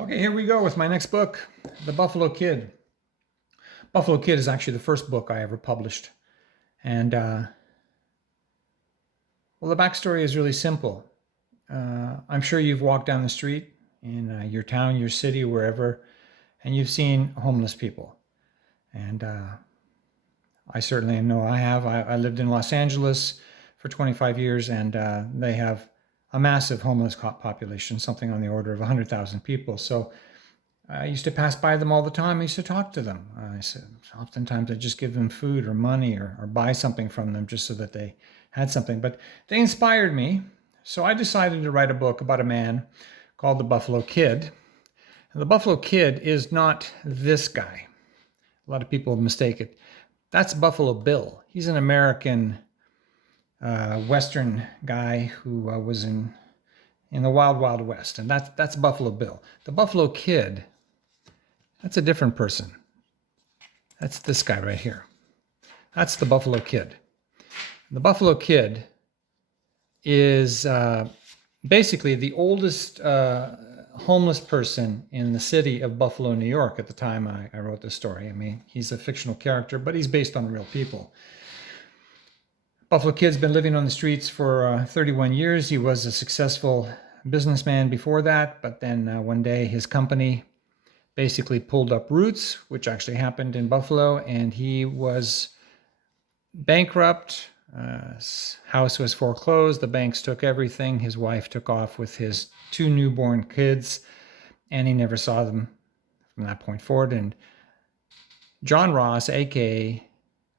Okay, here we go with my next book, The Buffalo Kid. Buffalo Kid is actually the first book I ever published. And, well, the backstory is really simple. I'm sure you've walked down the street in your town, your city, wherever, and you've seen homeless people. And I certainly know I have. I lived in Los Angeles for 25 years, and they have a massive homeless population, something on the order of 100,000 people. So I used to pass by them all the time. I used to talk to them. I said, oftentimes I just give them food or money or buy something from them just so that they had something. But they inspired me. So I decided to write a book about a man called the Buffalo Kid. And the Buffalo Kid is not this guy. A lot of people mistake it. That's Buffalo Bill. He's an American Western guy who was in the Wild Wild West. And that's Buffalo Bill. The Buffalo Kid, that's a different person. That's this guy right here. That's the Buffalo Kid. The Buffalo Kid is basically the oldest homeless person in the city of Buffalo, New York at the time I wrote this story. I mean, he's a fictional character, but he's based on real people. Buffalo Kid's been living on the streets for 31 years. He was a successful businessman before that, but then one day his company basically pulled up roots, which actually happened in Buffalo, and he was bankrupt. His house was foreclosed. The banks took everything. His wife took off with his 2 newborn kids, and he never saw them from that point forward. And John Ross, aka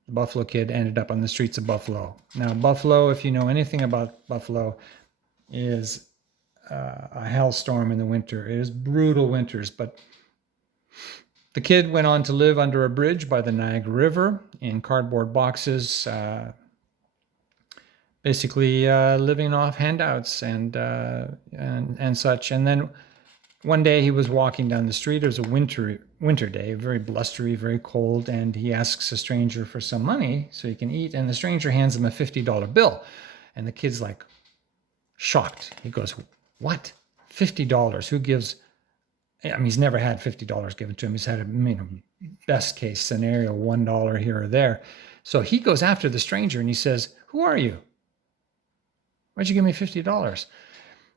the Buffalo Kid, ended up on the streets of Buffalo. Now, Buffalo, if you know anything about Buffalo, is a hellstorm in the winter. It is brutal winters, but the kid went on to live under a bridge by the Niagara River in cardboard boxes, basically living off handouts and such. And then one day he was walking down the street. It was a winter day, very blustery, very cold, and he asks a stranger for some money so he can eat. And the stranger hands him a $50 bill, and the kid's like shocked. He goes, "What? $50? Who gives?" I mean, he's never had $50 given to him. He's had a best case scenario, $1 here or there. So he goes after the stranger and he says, "Who are you? Why'd you give me $50?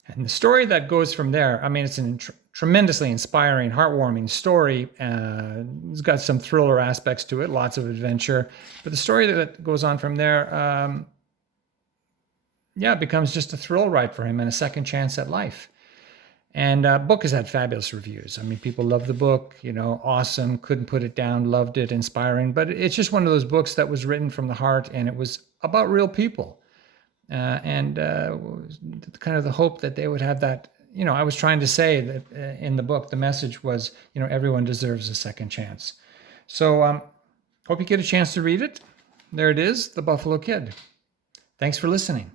And the story that goes from there, I mean, it's a tremendously inspiring, heartwarming story. It's got some thriller aspects to it, lots of adventure. But the story that goes on from there, it becomes just a thrill ride for him and a second chance at life. And book has had fabulous reviews. I mean, people love the book, awesome, couldn't put it down, loved it, inspiring. But it's just one of those books that was written from the heart, and it was about real people. And kind of the hope that they would have that, I was trying to say that in the book, the message was, everyone deserves a second chance. So hope you get a chance to read it. There it is, The Buffalo Kid. Thanks for listening.